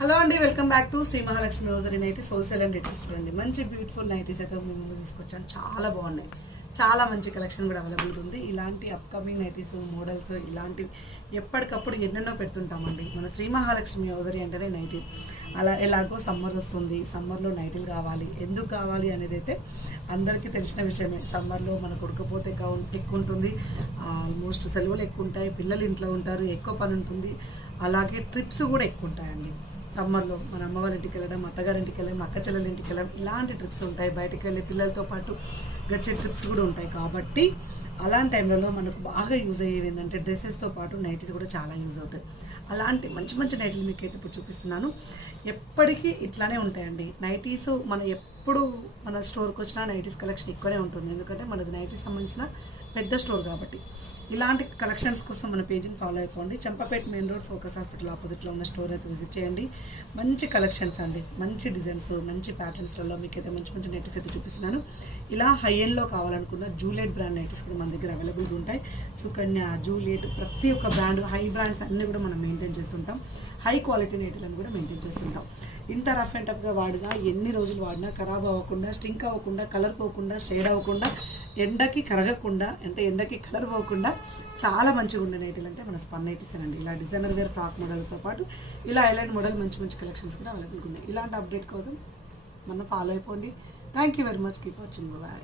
Hello అండి, welcome back to Sri Mahalakshmi rosary nighties wholesale and retail store అండి. మంచి beautiful nighties అయితే మీ ముందు తీసుకొచ్చాను. చాలా బాగున్నాయి, చాలా మంచి కలెక్షన్ కూడా అవైలబుల్ ఉంది. ఇలాంటి అప్కమింగ్ నైటీస్ మోడల్స్ ఇలాంటివి ఎప్పటికప్పుడు ఎన్నెన్నో పెడుతుంటామండి. మన శ్రీ మహాలక్ష్మి రోజరీ అంటేనే నైటీ. అలా ఎలాగో సమ్మర్ వస్తుంది, సమ్మర్లో నైటీలు కావాలి. ఎందుకు కావాలి అనేది అయితే అందరికీ తెలిసిన విషయమే. సమ్మర్లో మనకు ఉడకపోతే ఎక్కువ ఉంటుంది, ఆల్మోస్ట్ సెలవులు ఎక్కువ ఉంటాయి, పిల్లలు ఇంట్లో ఉంటారు, ఎక్కువ పని ఉంటుంది, అలాగే ట్రిప్స్ కూడా ఎక్కువ ఉంటాయండి. సమ్మర్లో మన అమ్మ వాళ్ళ ఇంటికి వెళ్ళడం, అత్తగారింటికి వెళ్ళడం, అక్క చెల్లెల ఇంటికి వెళ్ళడం, ఇలాంటి ట్రిప్స్ ఉంటాయి. బయటికి వెళ్ళే పిల్లలతో పాటు గడిచే ట్రిప్స్ కూడా ఉంటాయి. కాబట్టి అలాంటి టైంలలో మనకు బాగా యూజ్ అయ్యేవి ఏంటంటే డ్రెస్సెస్తో పాటు నైటీస్ కూడా చాలా యూజ్ అవుతాయి. అలాంటి మంచి మంచి నైటీలు మీకు అయితే ఇప్పుడు చూపిస్తున్నాను. ఎప్పటికీ ఇట్లానే ఉంటాయండి నైటీస్. ఎప్పుడు మన స్టోర్కి వచ్చినా నైటీస్ కలెక్షన్ ఎక్కువనే ఉంటుంది. ఎందుకంటే మనది నైటీస్ సంబంధించిన పెద్ద స్టోర్ కాబట్టి. ఇలాంటి కలెక్షన్స్ కోసం మన పేజీని ఫాలో అయిపోండి. Champapet main road focus hospital ఆపోజిట్లో ఉన్న స్టోర్ అయితే విజిట్ చేయండి. మంచి కలెక్షన్స్ అండి, మంచి డిజైన్స్, మంచి ప్యాటర్న్స్లలో మీకైతే మంచి మంచి నైటీస్ అయితే చూపిస్తున్నాను. ఇలా హై ఎండ్లో కావాలనుకున్న జూలియట్ బ్రాండ్ నైటీస్ కూడా మన దగ్గర అవైలబుల్గా ఉంటాయి. సుకన్య, జూలియట్, ప్రతి ఒక్క బ్రాండ్, హై బ్రాండ్స్ అన్నీ కూడా మనం మెయింటైన్ చేస్తుంటాం. హై క్వాలిటీ నైటీలను కూడా మెయింటైన్ చేస్తుంటాం. ఇంత రఫ్ అండ్ టఫ్గా వాడినా, ఎన్ని రోజులు వాడినా ఖరాబ్ అవ్వకుండా, స్టింక్ అవ్వకుండా, కలర్ పోకుండా, షేడ్ అవ్వకుండా, ఎండకి కరగకుండా, అంటే ఎండకి కలర్ పోకుండా చాలా మంచిగా ఉండే నైటీలు అంటే మన స్పన్ నైటీస్ అండి. ఇలా డిజైనర్ వేర్ ఫ్రాక్ మోడల్తో పాటు ఇలా ఐలాండ్ మోడల్ మంచి మంచి కలెక్షన్స్ కూడా అవైలబుల్గా ఉన్నాయి. ఇలాంటి అప్డేట్ కోసం మనం ఫాలో అయిపోండి. Thank you very much. Keep watching. Bye.